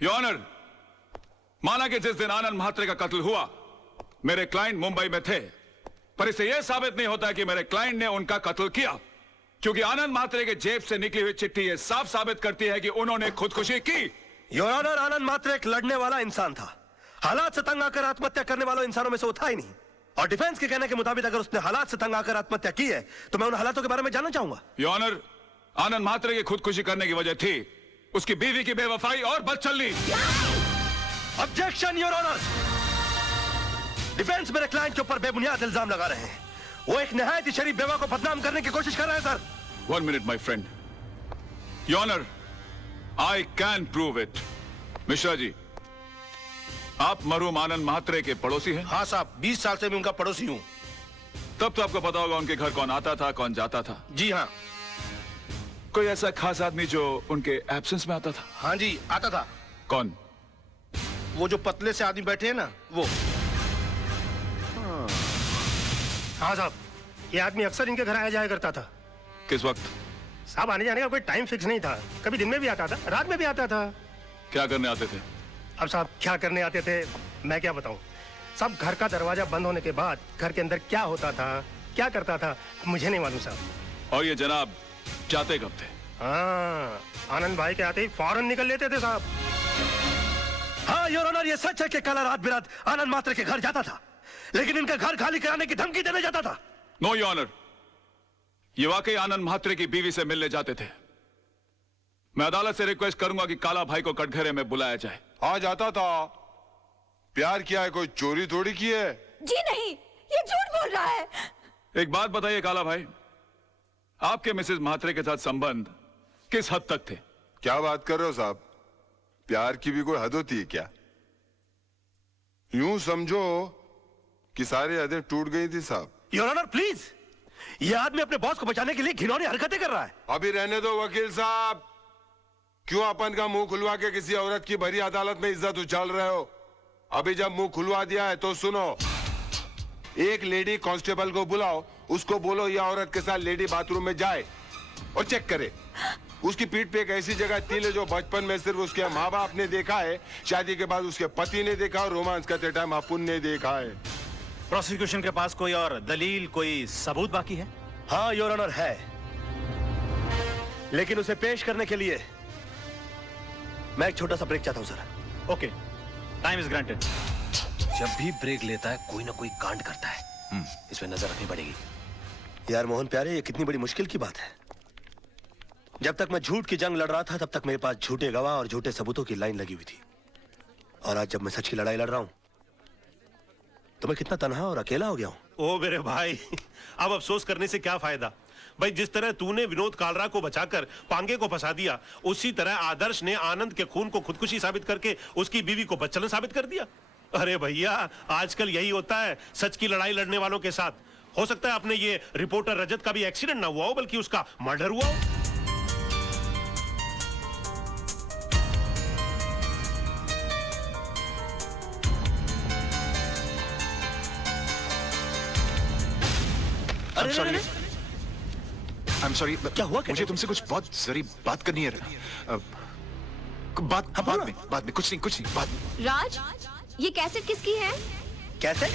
Your honour, माना कि जिस दिन आनंद म्हात्रे का कत्ल हुआ मेरे क्लाइंट मुंबई में थे, पर इससे यह साबित नहीं होता कि मेरे क्लाइंट ने उनका कत्ल किया, क्योंकि आनंद म्हात्रे के जेब से निकली हुई चिट्ठी यह साफ साबित करती है कि उन्होंने खुदकुशी की। योर ऑनर, आनंद म्हात्रे एक लड़ने वाला इंसान था। हालात से तंग आकर आत्महत्या करने वालों इंसानों में से वो था ही नहीं। और डिफेंस के कहने के मुताबिक अगर उसने हालात से तंग आकर आत्महत्या की है तो मैं उन हालातों के बारे में जानना चाहूंगा। योर ऑनर, आनंद म्हात्रे की खुदकुशी करने की वजह थी उसकी बीवी की बेवफाई और बदचलनी। Objection your honour. डिफेंस मेरे क्लाइंट के ऊपर बेबुनियाद इल्जाम लगा रहे हैं। वो एक निहायत ही शरीफ बेवा को बदनाम करने की कोशिश कर रहे हैं sir. 1 minute my friend. Your honour, I can prove it. Mishra ji, आप मरहूम आनंद म्हात्रे के पड़ोसी हैं? हाँ साहब, 20 साल से मैं उनका पड़ोसी हूँ। तब तो आपको पता होगा उनके घर कौन आता था, कौन जाता था। जी हाँ। कोई ऐसा खास आदमी जो उनके एब्सेंस में आता था? हाँ जी, आता था। कौन? वो जो पतले से आदमी बैठे हैं ना, वो। हाँ साहब, ये आदमी अक्सर इनके घर आया जाया करता था। किस वक्त? साहब, आने जाने का कोई टाइम फिक्स नहीं था। कभी दिन में भी आता था, रात में भी आता था। क्या करने आते थे? अब साहब, क्या करने आते थे मैं क्या बताऊं। सब घर का दरवाजा बंद होने के बाद घर के अंदर क्या होता था, क्या करता था, मुझे नहीं मालूम साहब। और ये जनाब जाते कब थे? हाँ, आनंद भाई के आते ही फौरन निकल लेते थे साहब। हाँ योर ऑनर, ये सच है कि कल रात बिरात आनंद म्हात्रे के घर जाता था, लेकिन इनका घर खाली कराने की धमकी देने जाता था। नो योर ऑनर, ये वाकई आनंद म्हात्रे की बीवी से मिलने जाते थे। मैं अदालत से रिक्वेस्ट करूंगा कि काला भाई को कटघरे में बुलाया जाए। हाँ, जाता था। प्यार किया है, कोई चोरी थोड़ी की है। जी नहीं, ये झूठ बोल रहा है। एक बात बताइए काला भाई, आपके मिसेस म्हात्रे के साथ संबंध किस हद तक थे? क्या बात कर रहे हो साहब? प्यार की भी कोई हद होती है क्या? यूं समझो कि सारी हदें टूट गई थी साहब। योर ऑनर प्लीज, ये आदमी अपने बॉस को बचाने के लिए घिनौनी हरकतें कर रहा है। अभी रहने दो वकील साहब। क्यों अपन का मुंह खुलवा के किसी औरत की भरी अदालत में इज्जत उछाल रहे हो? अभी जब मुंह खुलवा दिया है तो सुनो। एक लेडी कांस्टेबल को बुलाओ, उसको बोलो यह औरत के साथ लेडी बाथरूम में जाए और चेक करे। उसकी पीठ पे एक ऐसी जगह तिल है जो बचपन में सिर्फ उसके माँ बाप ने देखा है, शादी के बाद उसके पति ने देखा और रोमांस करते टाइम अपुन ने देखा है। प्रोसिक्यूशन के पास कोई और दलील, कोई सबूत बाकी है? हाँ योर ऑनर है, लेकिन उसे पेश करने के लिए मैं एक छोटा सा ब्रेक चाहता हूं sir. Okay, time is granted. जब भी ब्रेक लेता है कोई ना कोई कांड करता है। इसमें नजर रखनी पड़ेगी। यार मोहन प्यारे, ये कितनी बड़ी मुश्किल की बात है। जब तक मैं झूठ की जंग लड़ रहा था तब तक मेरे पास झूठे गवाह और झूठे सबूतों की लाइन लगी हुई थी, और आज जब मैं सच की लड़ाई लड़ रहा हूं तो मैं कितना तन्हा और अकेला हो गया हूं। ओ मेरे भाई, अब अफसोस करने से क्या फायदा भाई। जिस तरह तूने विनोद कालरा को बचाकर पांगे को फंसा दिया, उसी तरह आदर्श ने आनंद के खून को खुदकुशी साबित करके उसकी बीवी को बदचलन साबित कर दिया। अरे भैया, आजकल यही होता है सच की लड़ाई लड़ने वालों के साथ। हो सकता है अपने ये रिपोर्टर रजत का भी एक्सीडेंट ना हुआ हो, बल्कि उसका मर्डर हुआ हो। I'm sorry, क्या हुआ? मुझे तुमसे कुछ बहुत जरूरी बात करनी है। बाद में कुछ नहीं बाद में। राज, ये कैसेट किसकी है? कैसे?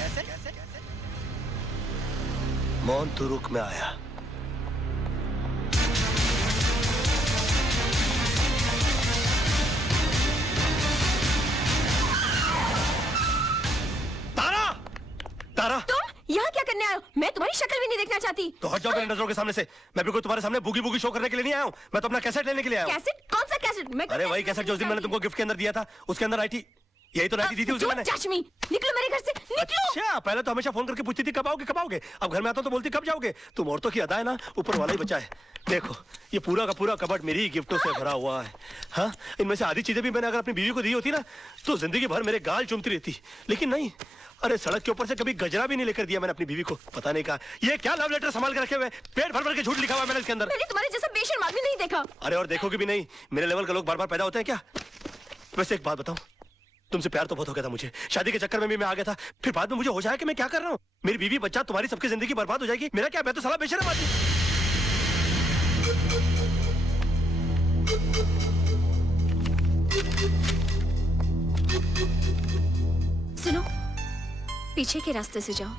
मोहन तू रुक, में आया। तारा, तारा, तुम यहाँ क्या करने आए हो? मैं तुम्हारी शक्ल भी नहीं देखना चाहती। तो हट जाओ मेरी नजरों के सामने से। मैं बिल्कुल तुम्हारे सामने बूगी बूगी शो करने के लिए नहीं आया हूँ। मैं तो अपना कैसेट लेने के लिए आया हूँ। कैसेट? कौन सा कैसेट? मैं अरे वही कैसेट जो उस दिन मैंने तुमको गिफ्ट के अंदर दिया था, उसके अंदर आई थी। यही तो राइटी दी थी उस दिन मैंने। चाचमी, निकलो मेरे घर से, निकलो। अच्छा, पहले तो हमेशा फोन करके पूछती थी कब आओगे कब आओगे। अब घर में आता हूं तो बोलती कब जाओगे। तुम औरतों की अदा है ना, ऊपर वाला ही बचा है। देखो, ये पूरा का पूरा कबर्ड मेरी ही गिफ्टों से भरा हुआ है। हाँ, इनमें से आधी चीजें भी मैंने अगर अपनी बीवी को दी होती ना तो जिंदगी भर मेरे गाल चूमती रहती, लेकिन नहीं। अरे सड़क के ऊपर से कभी गजरा भी नहीं लेकर दिया मैंने अपनी बीवी को। पता नहीं कहा ये क्या लव लेटर संभाल के रखे हुए, पेट भर भर के झूठ लिखा हुआ मैंने इसके अंदर। मैंने तुम्हारे जैसा बेशर्म आदमी नहीं देखा। अरे और देखोगे भी नहीं, मेरे लेवल के लोग बार बार पैदा होते हैं क्या? वैसे एक बात बताऊं, तुमसे प्यार तो बहुत हो गया था मुझे। शादी के चक्कर में भी मैं आ गया था, फिर बाद में मुझे होश आया कि मैं क्या कर रहा हूँ। मेरी बीवी बच्चा, तुम्हारी सबकी जिंदगी बर्बाद हो जाएगी। मेरा क्या, मैं तो साला बेशर्म आदमी। पीछे के रास्ते से जाओ।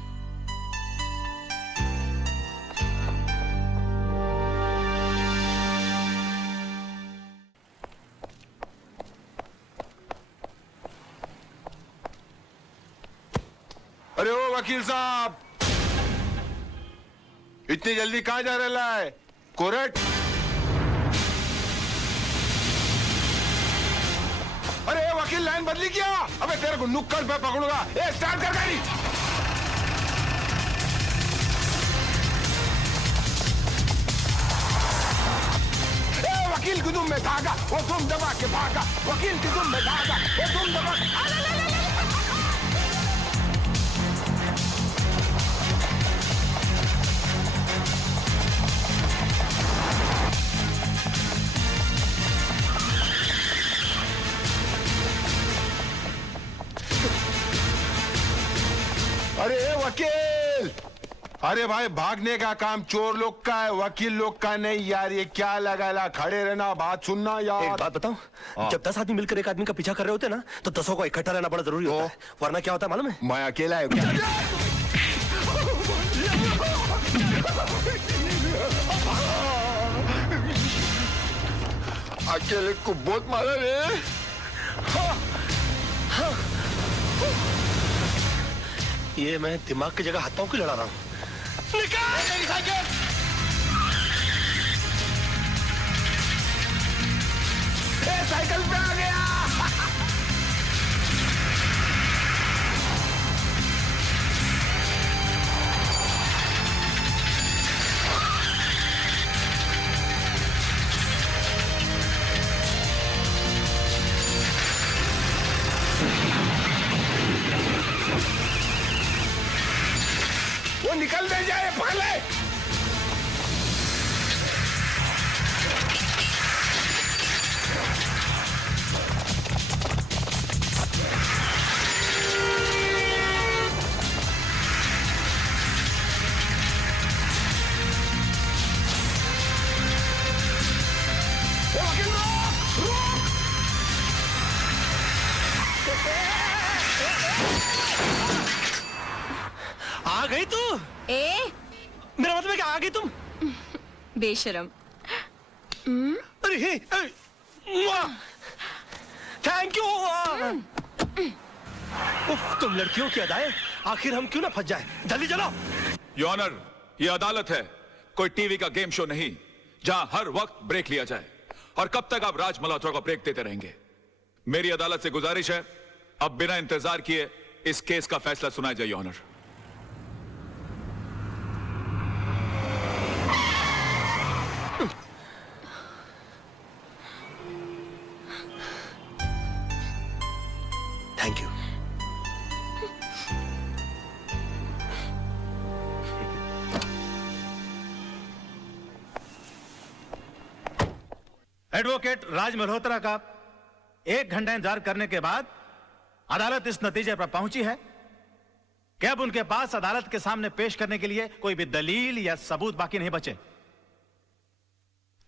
अरे ओ वकील साहब, इतनी जल्दी कहाँ जा रहा है? कोर्ट? अरे वकील लाइन बदली क्या? अबे तेरे को नुक्कड़ पे पकड़ूंगा। ए स्टार्ट कर गाड़ी। ए वकील की दुम में धागा, वो दुम दबा के भागा। वकील की दुम में धागा, वो दुम दबा। अरे वकील, अरे भाई भागने का काम चोर लोग का है, वकील लोग का नहीं यार। ये क्या लगा खड़े रहना, बात सुनना यार। एक बात बताऊं, जब 10 आदमी मिलकर एक आदमी का पीछा कर रहे होते ना, तो 10 को इकट्ठा रहना बड़ा जरूरी होता है, वरना क्या होता है मालूम है? मैं अकेला है क्या? अकेले को बहुत मारा रे। ये मैं दिमाग की जगह हाथों की लड़ा रहा हूँ। साइकिल पे आ गया। वो निकल दे जाए, पकड़ ले। आ गई तू? मेरा मतलब है कि आ गई तुम? बेशरम। अरे थैंक यू। तुम लड़कियों की अदाएं, आखिर हम क्यों ना फंस जाए? जल्दी चलो। योर ऑनर, ये अदालत है, कोई टीवी का गेम शो नहीं जहां हर वक्त ब्रेक लिया जाए। और कब तक आप राज मल्होत्रा को ब्रेक देते रहेंगे? मेरी अदालत से गुजारिश है, अब बिना इंतजार किए इस केस का फैसला सुनाया जाए your honour. Thank you. Advocate Raj Malhotra का 1 घंटा इंतजार करने के बाद अदालत इस नतीजे पर पहुंची है कि अब उनके पास अदालत के सामने पेश करने के लिए कोई भी दलील या सबूत बाकी नहीं बचे।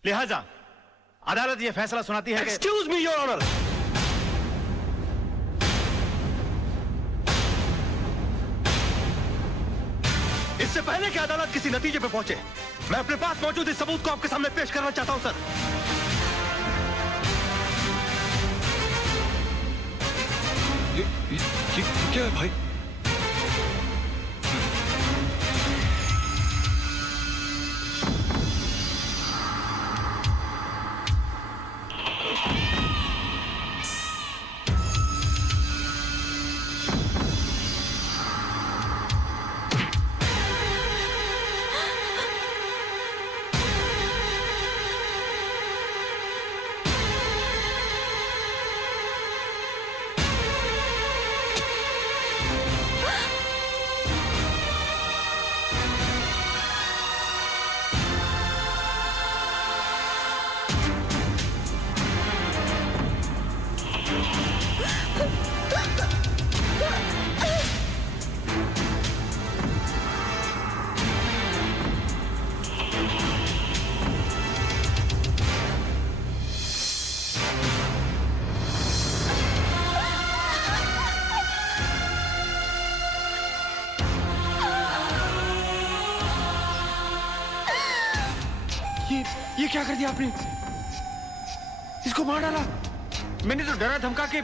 लिहाजा अदालत यह फैसला सुनाती है कि एक्सक्यूज मी योर ऑनर। इससे पहले कि अदालत किसी नतीजे पे पहुंचे, मैं अपने पास मौजूद इस सबूत को आपके सामने पेश करना चाहता हूं सर। ये क्या है भाई? क्या कर दिया आपने? इसको मार डाला। मैंने तो डरा धमका के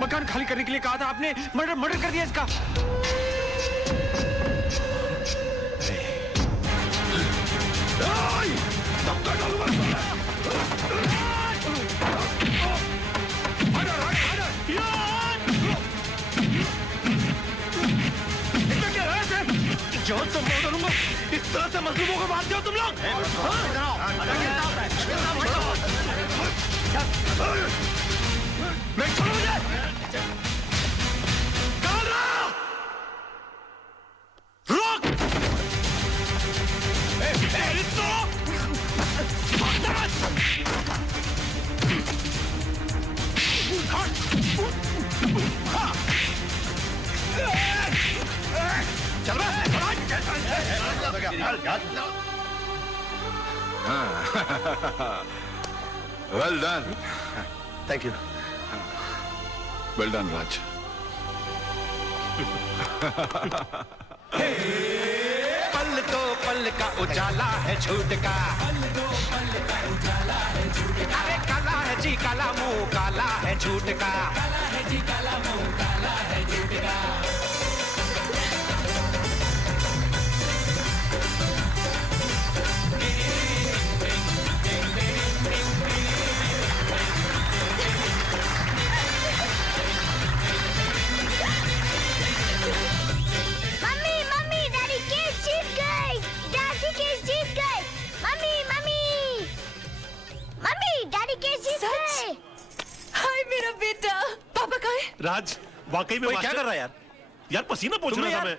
मकान खाली करने के लिए कहा था, आपने मर्डर कर दिया इसका। जॉन से मार डालूंगा। इस तरह से मजलूमों को मारते हो तुम लोग? मैं छोड़ो मुझे। रोक। चल well done. Thank you. Well done Raj. पल तो पल का उजाला है झूठ का, अरे काला है जी काला, मुंह काला है झूठ का, राज वाकई में क्या कर रहा है यार? यार पसीना पोंछ रहा था मैं।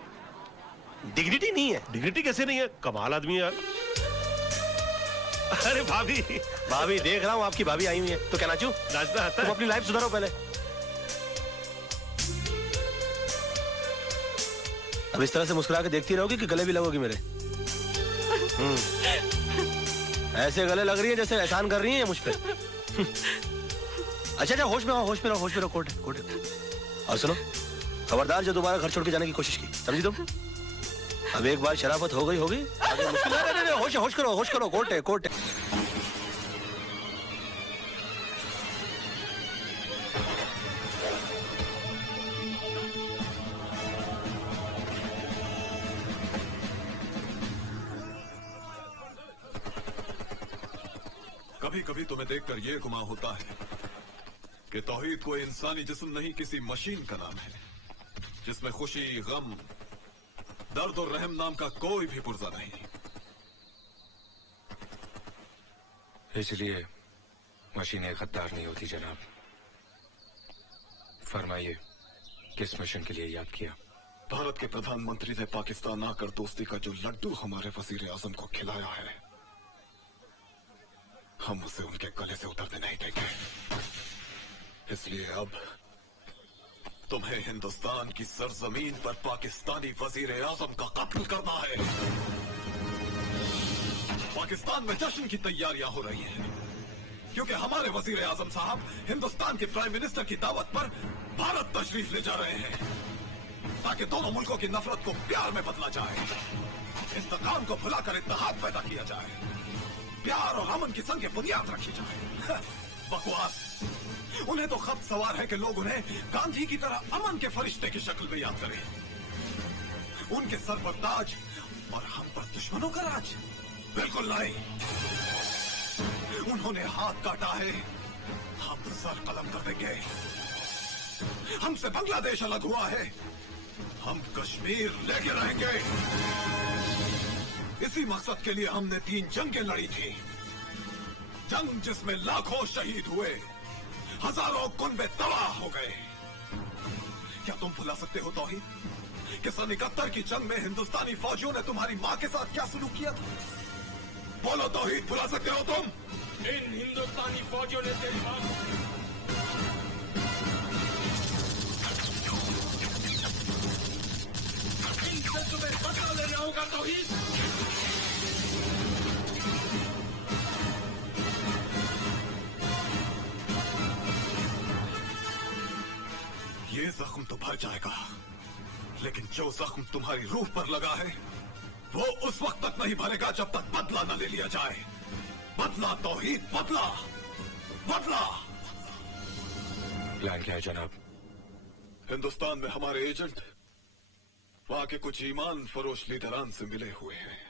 डिग्निटी नहीं है। डिग्निटी कैसे नहीं है? कमाल आदमी यार। अरे भाभी भाभी देख रहा हूँ आपकी भाभी आई हुई है तो क्या नाचूं? नाचना आता तुम है? अपनी लाइफ सुधारो पहले। अब इस तरह से मुस्कुरा के देखती रहोगी कि गले भी लगोगी मेरे? ऐसे गले लग रही है जैसे एहसान कर रही है मुझ पे। अच्छा होश में रहो कोर्ट। और सुनो, खबरदार जो दोबारा घर छोड़ के जाने की कोशिश की, समझी तुम? अब एक बार शराफत हो गई होगी, आगे मुश्किल है। होश करो, कोर्ट है। कभी कभी तुम्हें देखकर यह गुमा होता है कि तौहीद कोई इंसानी जिस्म नहीं, किसी मशीन का नाम है जिसमें खुशी, गम, दर्द और रहम नाम का कोई भी पुर्जा नहीं। इसलिए मशीनें गद्दार नहीं होती जनाब। फरमाइए किस मिशन के लिए याद किया? भारत के प्रधानमंत्री ने पाकिस्तान आकर दोस्ती का जो लड्डू हमारे वजीर आजम को खिलाया है, हम उसे उनके गले से उतरने नहीं देंगे। इसलिए अब तुम्हें हिंदुस्तान की सरजमीन पर पाकिस्तानी वजीर आजम का कत्ल करना है। पाकिस्तान में जश्न की तैयारियां हो रही हैं, क्योंकि हमारे वजीर आजम साहब हिंदुस्तान के प्राइम मिनिस्टर की दावत पर भारत तशरीफ ले जा रहे हैं, ताकि दोनों मुल्कों की नफरत को प्यार में बदला जाए, इंतकाम को भुलाकर इत्तेहाद पैदा किया जाए, प्यार और अमन की संग बुनियाद रखी जाए। बकवास। उन्हें तो खत सवार है कि लोग उन्हें गांधी की तरह अमन के फरिश्ते की शक्ल में याद करें, उनके सर पर ताज और हम पर दुश्मनों का राज। बिल्कुल नहीं। उन्होंने हाथ काटा है, हम सर कलम कर देंगे। हमसे बांग्लादेश अलग हुआ है, हम कश्मीर लेके रहेंगे। इसी मकसद के लिए हमने 3 जंगें लड़ी थी। जंग जिसमें लाखों शहीद हुए, हजारों कुनबे तबाह हो गए। क्या तुम भुला सकते हो तौहीद कि सन 71 की जंग में हिंदुस्तानी फौजियों ने तुम्हारी मां के साथ क्या सलूक किया था? बोलो तौहीद, भुला सकते हो तुम? इन हिंदुस्तानी फौजियों ने तेरी मां इनसे तुम्हें बदला लेना होगा तौहीद। ये जख्म तो भर जाएगा, लेकिन जो जख्म तुम्हारी रूह पर लगा है वो उस वक्त तक नहीं भरेगा जब तक बदला न ले लिया जाए। बदला तौहीद, बदला बदला। प्लान क्या है जनाब? हिंदुस्तान में हमारे एजेंट वहां के कुछ ईमान फरोश लीडरान से मिले हुए हैं।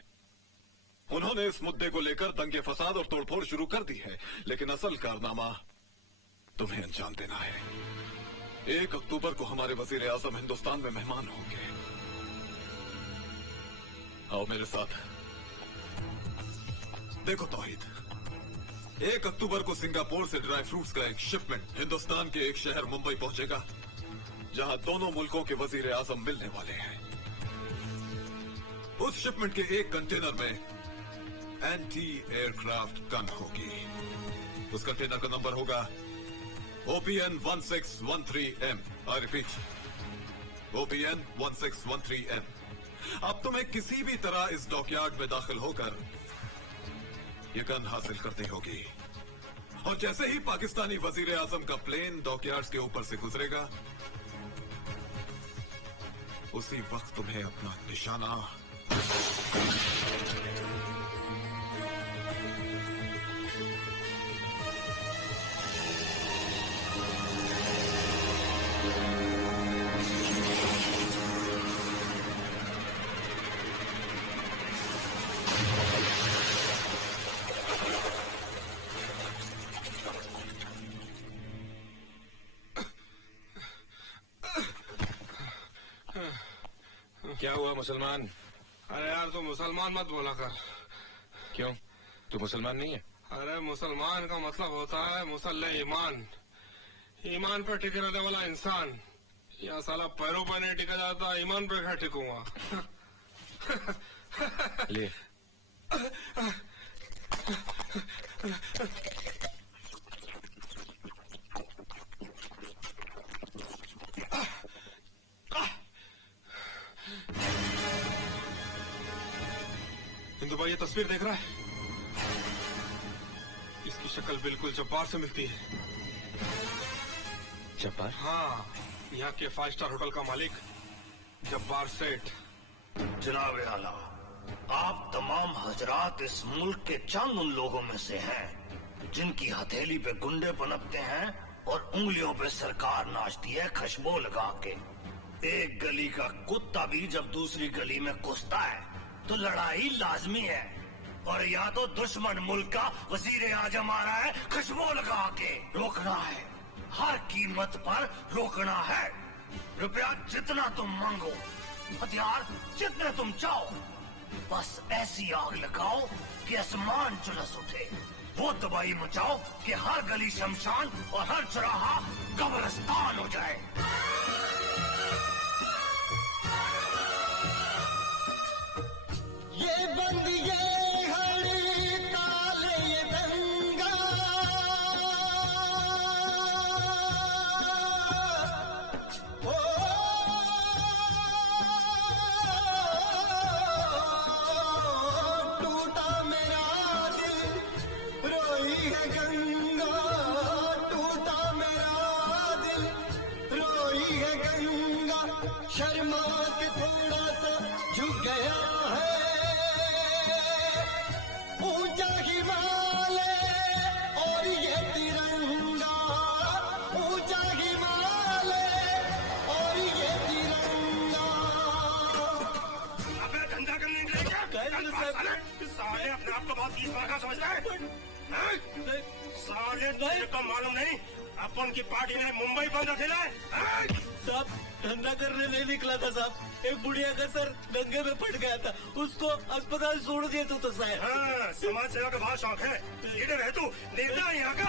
उन्होंने इस मुद्दे को लेकर दंगे फसाद और तोड़फोड़ शुरू कर दी है, लेकिन असल कारनामा तुम्हें अंजाम देना है। 1 अक्टूबर को हमारे वजीर आजम हिंदुस्तान में मेहमान होंगे। आओ मेरे साथ। देखो तौहीद, 1 अक्टूबर को सिंगापुर से ड्राई फ्रूट्स का एक शिपमेंट हिंदुस्तान के एक शहर मुंबई पहुंचेगा, जहां दोनों मुल्कों के वजीर आजम मिलने वाले हैं। उस शिपमेंट के एक कंटेनर में एंटी एयरक्राफ्ट गन होगी। उस कंटेनर का नंबर होगा OPN 1613M। I repeat, OPN 1613M। अब तुम्हें किसी भी तरह इस डॉकयार्ड में दाखिल होकर ये गन हासिल करनी होगी, और जैसे ही पाकिस्तानी वजीर आजम का प्लेन डॉकयार्ड्स के ऊपर से गुजरेगा, उसी वक्त तुम्हें अपना निशाना क्या हुआ मुसलमान? अरे यार तू मुसलमान मत बोला कर। क्यों, तू मुसलमान नहीं है? अरे मुसलमान का मतलब होता है मुसल्ले ईमान, ईमान पर टिके रहने वाला इंसान। या साला पैरों पर नहीं टिका जाता, ईमान पर क्या टिकूंगा? ले। हिंदू भाई ये तस्वीर देख रहा है? इसकी शक्ल बिल्कुल जब्बार से मिलती है। जब्बार? हाँ, यहाँ के 5 स्टार होटल का मालिक जब्बार सेठ। जनाब आला, आप तमाम हजरात इस मुल्क के चंद उन लोगों में से हैं जिनकी हथेली पे गुंडे पनपते हैं और उंगलियों पे सरकार नाचती है खुशबू लगा के। एक गली का कुत्ता भी जब दूसरी गली में घुसता है तो लड़ाई लाजमी है, और या तो दुश्मन मुल्क का वजीर आजम आ रहा है खुशबू लगा के। रोकना है, हर कीमत पर रोकना है। रुपया जितना तुम मांगो, हथियार जितने तुम चाहो, बस ऐसी आग लगाओ कि आसमान झुलस उठे। वो तबाही मचाओ कि हर गली शमशान और हर चौराहा कब्रिस्तान हो जाए। ये बंद ये हड़ी ताले ये दंगा, ओ टूटा मेरा दिल, रोई है गंगा। टूटा मेरा दिल, रोई है गंगा। शर्मा के थोड़ा सा झुक गया है ऊंचा हिमालय और ये तिरंगा। ऊंचा हिमालय और ये तिरंगा। अबे धंधा करने के लिए क्या? साले अपने आप को बहुत चीज रखा समझ रहे हैं? साले तुझे को मालूम नहीं अपन की पार्टी ने मुंबई बंद रखेला है? साहब धंधा करने नहीं निकला था साहब, एक बुढ़िया का सर दंगे में फट गया था, उसको अस्पताल छोड़ दिए तो साहब। हाँ, समाज सेवा का बहुत शौक है। लीडर है तू, नेता है यहाँ का।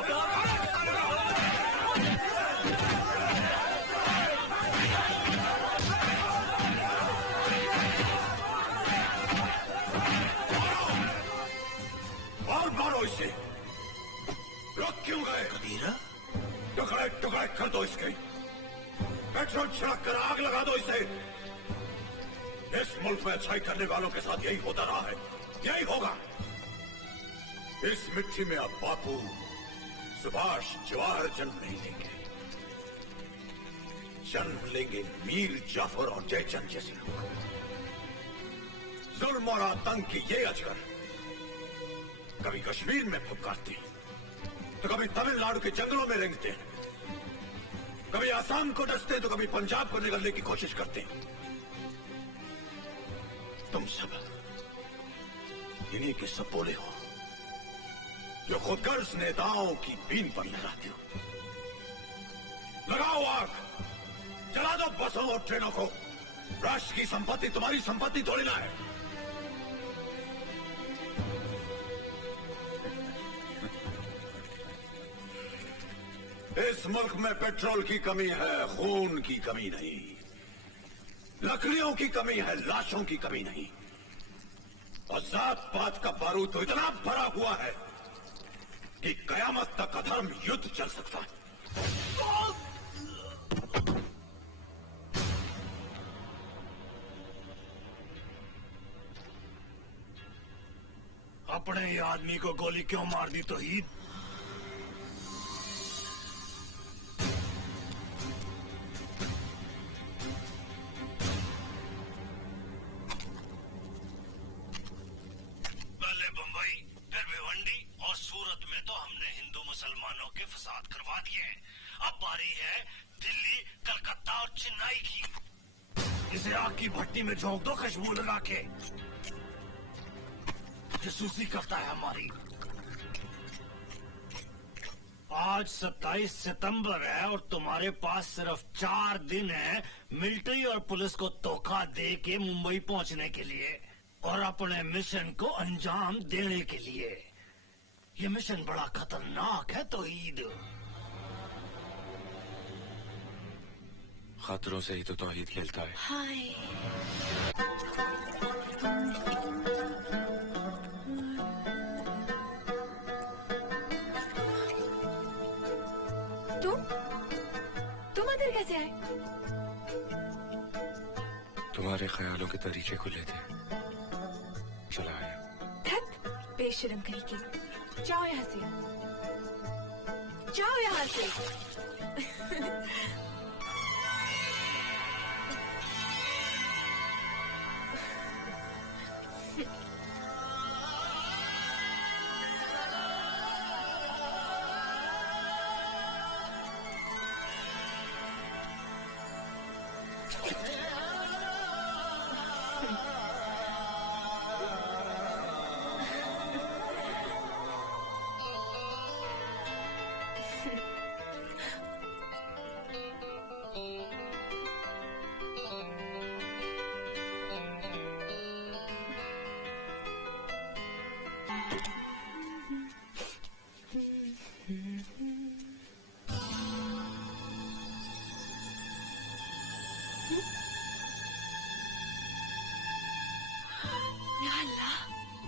और मारो इसे। रुक क्यों गए? टुकड़े टुकड़े कर दो इसके, पेट्रोल छिड़क कर आग लगा दो इसे। इस मुल्क में अच्छाई करने वालों के साथ यही होता रहा है, यही होगा। इस मिट्टी में अब बापू, सुभाष, जवाहर जन्म नहीं लेंगे, जन्म लेंगे मीर जाफर और जयचंद जैसे लोग। जुल्म और आतंक की ये अजगर कभी कश्मीर में फुफकारते तो कभी तमिलनाडु के जंगलों में रेंगते हैं, कभी आसाम को डसते तो कभी पंजाब को निगलने की कोशिश करते हैं। तुम सब इन्हीं के सपोले हो जो खुदगर्ज नेताओं की बीन पर लगाते हो। लगाओ आग, जला दो बसों और ट्रेनों को। राष्ट्र की संपत्ति तुम्हारी संपत्ति थोड़ी ना है। इस मुल्क में पेट्रोल की कमी है, खून की कमी नहीं। लकड़ियों की कमी है, लाशों की कमी नहीं। और जात पात का बारूद तो इतना भरा हुआ है कि कयामत तक अधर्म युद्ध चल सकता है। अपने ही आदमी को गोली क्यों मार दी तौहीद? पहले बंबई, फिर भिवंडी और सूरत में तो हमने हिंदू मुसलमानों के फसाद करवा दिए। अब बारी है दिल्ली, कलकत्ता और चेन्नई की। इसे आग की भट्टी में झोंक दो खुशबू लगा के। जासूसी करता है हमारी। आज 27 सितंबर है और तुम्हारे पास सिर्फ 4 दिन है मिलिट्री और पुलिस को धोखा दे के मुंबई पहुंचने के लिए और अपने मिशन को अंजाम देने के लिए। ये मिशन बड़ा खतरनाक है तौहीद। खतरों से ही तो तौहीद खेलता है। हाय। तुम अंदर कैसे आए? तुम्हारे ख्यालों के तरीके खुले थे, चला आया। धत बेशरम कहीं की। जाओ यहाँ से, जाओ यहाँ से।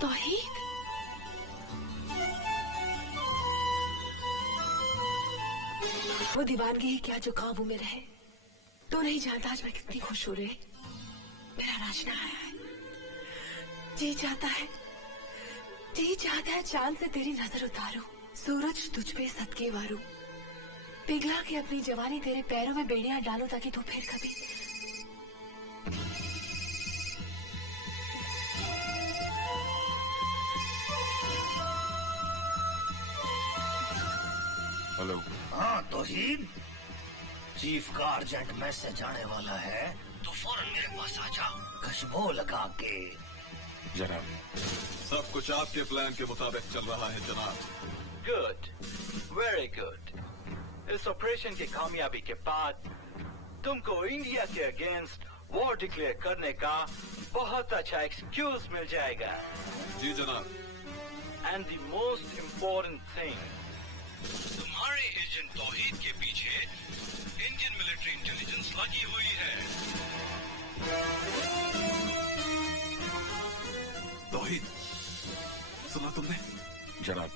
तौहीद, वो दीवानगी ही क्या जो काबू में रहे। तो नहीं जानता आज मैं कितनी खुश हो रही। मेरा राजना आया है। जी चाहता है चांद से तेरी नजर उतारूं, सूरज तुझ पे सदके वारूं, पिघला के अपनी जवानी तेरे पैरों में बेड़ियां डालूं ताकि तू फिर कभी। हेलो। हाँ तौहीद, चीफ का अर्जेंट मैसेज आने वाला है, तो फौरन मेरे पास आ जा खुशबू लगा के। जनाब, सब कुछ आपके प्लान के मुताबिक चल रहा है जनाब। Good, very good. इस ऑपरेशन की कामयाबी के बाद तुमको इंडिया के अगेंस्ट वॉर डिक्लेयर करने का बहुत अच्छा एक्सक्यूज मिल जाएगा। जी जनाब। And the most important thing, तुम्हारे एजेंट तौहीद के पीछे इंडियन मिलिट्री इंटेलिजेंस लगी हुई है। तौहीद, सुना तुमने? जनाब।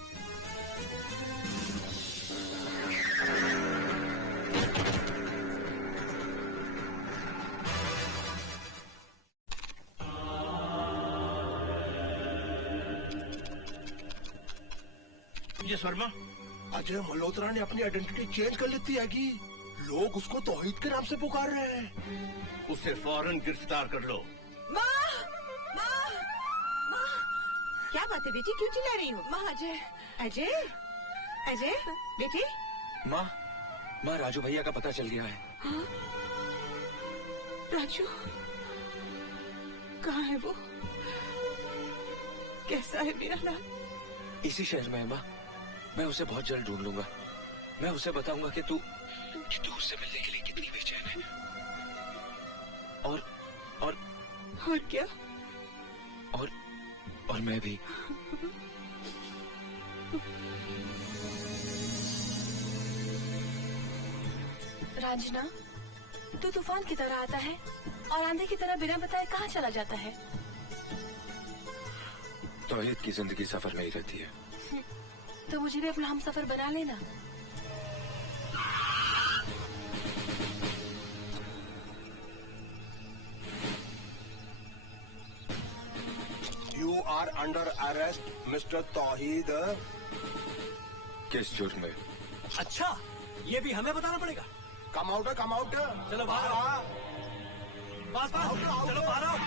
यस वर्मा। अजय मल्होत्रा ने अपनी आइडेंटिटी चेंज कर लेती है कि लोग उसको तौहीद के नाम से पुकार रहे हैं। उसे फौरन गिरफ्तार कर लो। माँ! माँ! माँ! क्या बात है बेटी, क्यों चिल्ला रही हो? माँ अजय। अजय, अजय बेटी। माँ राजू भैया का पता चल गया है। हाँ? राजू कहाँ है वो? कैसा है मेरा लाल? इसी शहर में है माँ। मैं उसे बहुत जल्द ढूंढ लूंगा। मैं उसे बताऊंगा कि तू उससे मिलने के लिए कितनी बेचैन है। और क्या? और मैं भी। रांझना, तू तूफान की तरह आता है और आंधी की तरह बिना बताए कहाँ चला जाता है? तौहीद की जिंदगी सफर में ही रहती है। तो मुझे भी अपना हम सफर बना लेना। You are under arrest, Mr. तौहीद। किस जुर्म में? अच्छा, ये भी हमें बताना पड़ेगा। Come out, come out. चलो बाहर आओ। पास चलो बाहर आओ।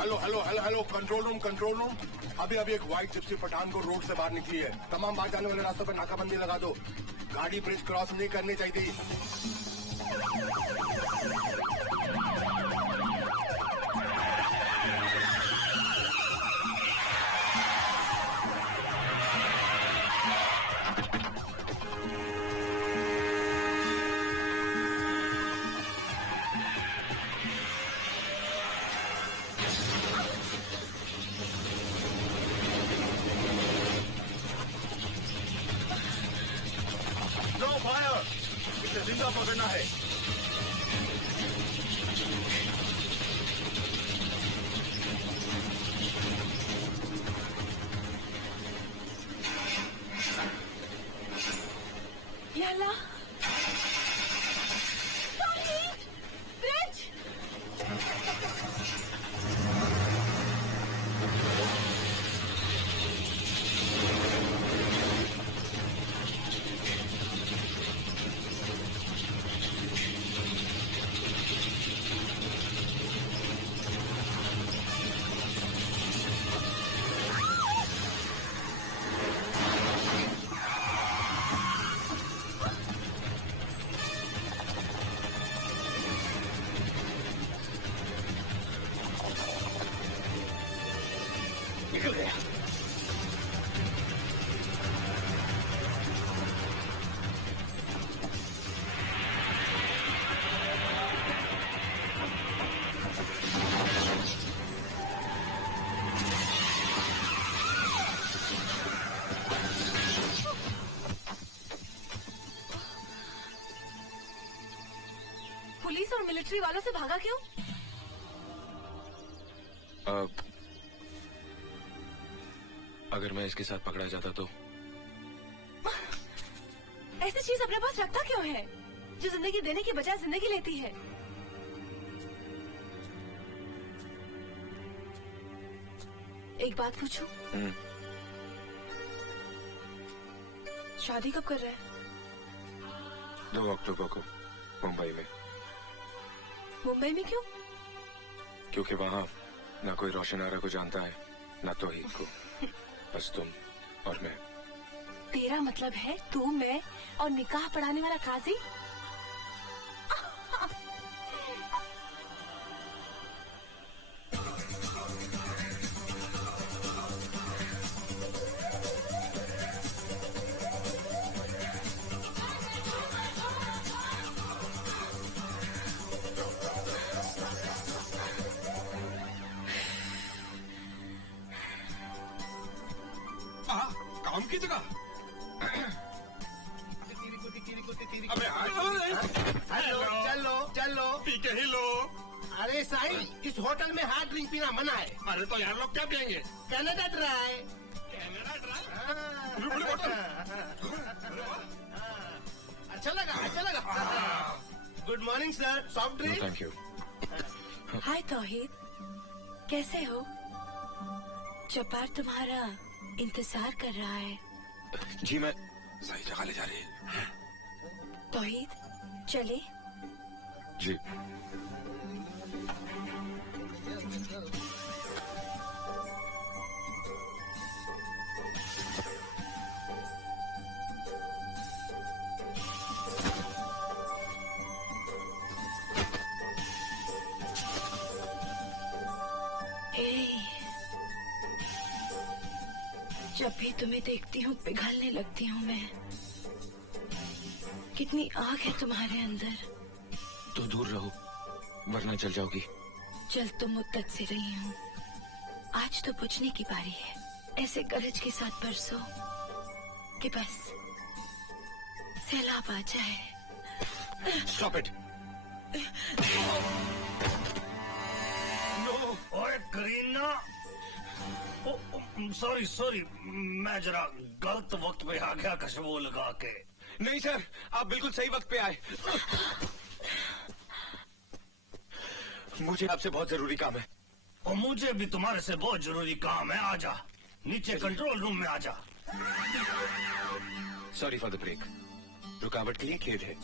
Hello hello hello hello, control room control room. अभी एक व्हाइट जिप्सी पठानकोट रोड से बाहर निकली है। तमाम बाहर जाने वाले रास्तों पर नाकाबंदी लगा दो। गाड़ी ब्रिज क्रॉस नहीं करनी चाहिए। जिंदा पकड़ना है। या अल्लाह, ब्रिज! पुलिस और मिलिट्री वालों से भागा क्यों? अगर मैं इसके साथ पकड़ा जाता तो? ऐसी चीज अपने पास रखता क्यों है जो जिंदगी देने की बजाय जिंदगी लेती है? एक बात पूछूं? शादी कब कर रहा है? 2 अक्टूबर को मुंबई में। मुंबई में क्यों? क्योंकि वहाँ ना कोई रोशन आरा को जानता है ना तौहीद को, बस तुम और मैं। तेरा मतलब है तू, मैं और निकाह पढ़ाने वाला काजी? काम की जगह। हेलो, चलो चलो, पी के ही लो। अरे साईं, इस होटल में हार्ड ड्रिंक पीना मना है। अरे तो यार लोग क्या पियेंगे? Canada dry. अच्छा लगा। Good morning sir, soft drink. Thank you. Hi Tauheed, कैसे हो? जब्बार तुम्हारा इंतजार कर रहा है। जी मैं सही जगह ले जा रही है। तौहीद, चले? जी जब भी तुम्हें देखती हूँ पिघलने लगती हूँ मैं। कितनी आग है तुम्हारे अंदर। तो दूर रहो वरना जल जाओगी। जल तो मुद्दत से रही हूँ, आज तो बुझने की बारी है। ऐसे गरज के साथ बरसो कि बस सैलाब आ जाए। Stop it! नो, ओए करीना। सॉरी सॉरी, मैं जरा गलत वक्त पे आ गया खुशबू लगा के। नहीं सर, आप बिल्कुल सही वक्त पे आए। मुझे आपसे बहुत जरूरी काम है। और मुझे भी तुम्हारे से बहुत जरूरी काम है। आजा नीचे कंट्रोल रूम में आजा। सॉरी फॉर द ब्रेक, रुकावट के लिए खेद है।